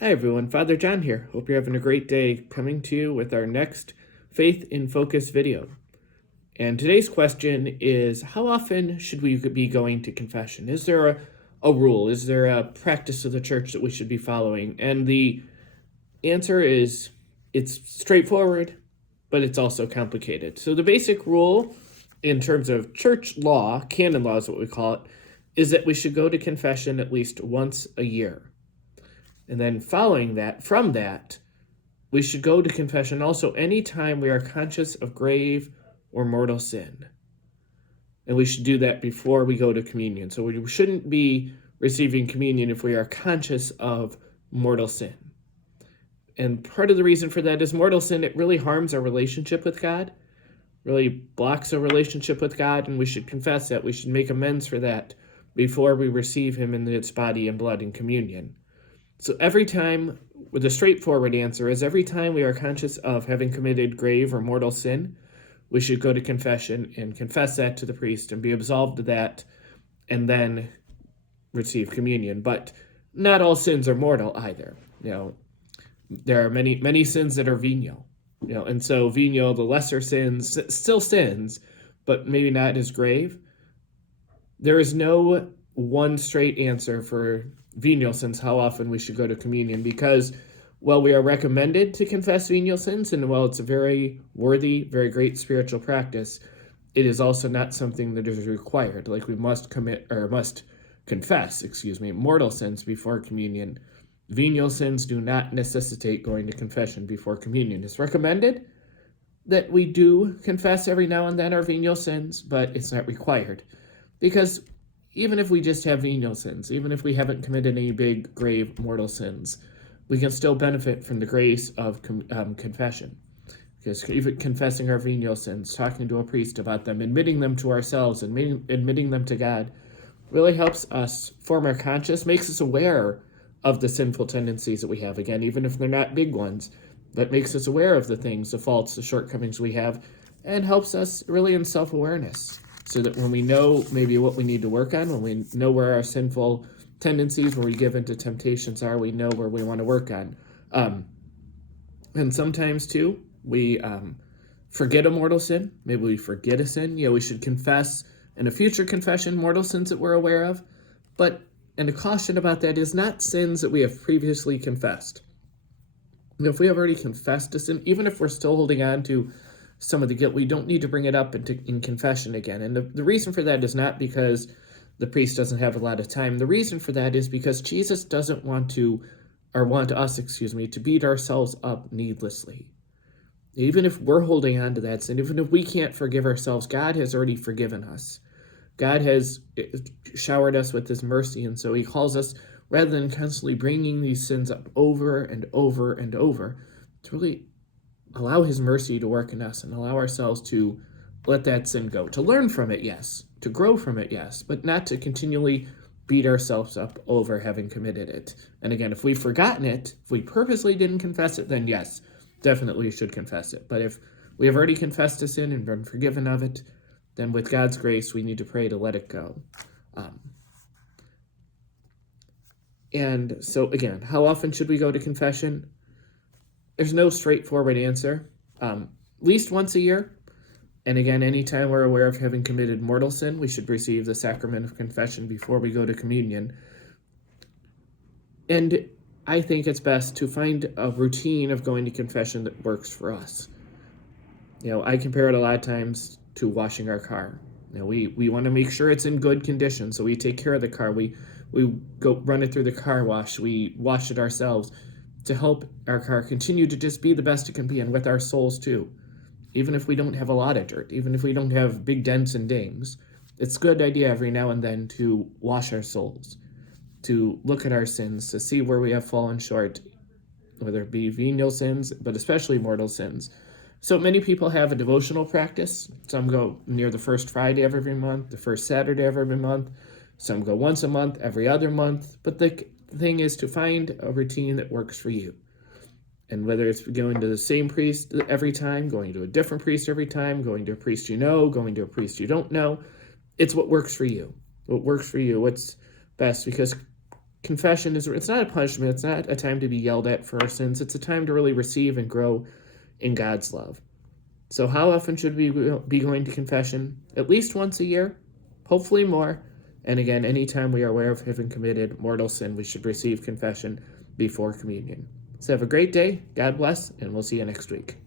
Hi everyone, Father John here. Hope you're having a great day, coming to you with our next Faith in Focus video. And today's question is, how often should we be going to confession? Is there a rule? Is there a practice of the church that we should be following? And the answer is, it's straightforward, but it's also complicated. So the basic rule in terms of church law, canon law is what we call it, is that we should go to confession at least once a year. And then following that, from that, we should go to confession also anytime we are conscious of grave or mortal sin. And we should do that before we go to communion. So we shouldn't be receiving communion if we are conscious of mortal sin. And part of the reason for that is mortal sin, it really harms our relationship with God, really blocks our relationship with God, and we should confess that. We should make amends for that before we receive him in his body and blood in communion. So every time, the straightforward answer is every time we are conscious of having committed grave or mortal sin, we should go to confession and confess that to the priest and be absolved of that, and then receive communion. But not all sins are mortal either. There are many sins that are venial. And so venial, the lesser sins, still sins, but maybe not as grave. There is no one straight answer for venial sins, how often we should go to communion, because while we are recommended to confess venial sins, and while it's a very worthy, very great spiritual practice, it is also not something that is required. Like we must confess mortal sins before communion. Venial sins do not necessitate going to confession before communion. It's recommended that we do confess every now and then our venial sins, but it's not required. Because even if we just have venial sins, even if we haven't committed any big, grave, mortal sins, we can still benefit from the grace of confession. Because even confessing our venial sins, talking to a priest about them, admitting them to ourselves, and admitting them to God, really helps us form our conscience, makes us aware of the sinful tendencies that we have. Again, even if they're not big ones, that makes us aware of the things, the faults, the shortcomings we have, and helps us really in self-awareness. So that when we know maybe what we need to work on, when we know where our sinful tendencies, where we give into temptations are, we know where we want to work on. And sometimes, too, we forget a mortal sin. Maybe we forget a sin. We should confess in a future confession mortal sins that we're aware of. And a caution about that is not sins that we have previously confessed. If we have already confessed a sin, even if we're still holding on to some of the guilt, we don't need to bring it up in confession again. And the reason for that is not because the priest doesn't have a lot of time. The reason for that is because Jesus doesn't want us to beat ourselves up needlessly. Even if we're holding on to that sin, even if we can't forgive ourselves, God has already forgiven us. God has showered us with his mercy, and so he calls us, rather than constantly bringing these sins up over and over and over, to really allow his mercy to work in us and allow ourselves to let that sin go. To learn from it, yes. To grow from it, yes. But not to continually beat ourselves up over having committed it. And again, if we've forgotten it, if we purposely didn't confess it, then yes, definitely should confess it. But if we have already confessed a sin and been forgiven of it, then with God's grace, we need to pray to let it go. And so again, how often should we go to confession? There's no straightforward answer. At least once a year. And again, anytime we're aware of having committed mortal sin, we should receive the sacrament of confession before we go to communion. And I think it's best to find a routine of going to confession that works for us. I compare it a lot of times to washing our car. We want to make sure it's in good condition, so we take care of the car. We go run it through the car wash. We wash it ourselves to help our car continue to just be the best it can be, and with our souls too. Even if we don't have a lot of dirt, even if we don't have big dents and dings, it's a good idea every now and then to wash our souls, to look at our sins, to see where we have fallen short, whether it be venial sins, but especially mortal sins. So many people have a devotional practice. Some go near the first Friday of every month, the first Saturday of every month. Some go once a month, every other month. But the thing is to find a routine that works for you. And whether it's going to the same priest every time, going to a different priest every time, going to a priest you know, going to a priest you don't know, it's what works for you. What works for you, what's best. Because confession it's not a punishment. It's not a time to be yelled at for our sins. It's a time to really receive and grow in God's love. So how often should we be going to confession? At least once a year, hopefully more. And again, anytime we are aware of having committed mortal sin, we should receive confession before communion. So have a great day. God bless, and we'll see you next week.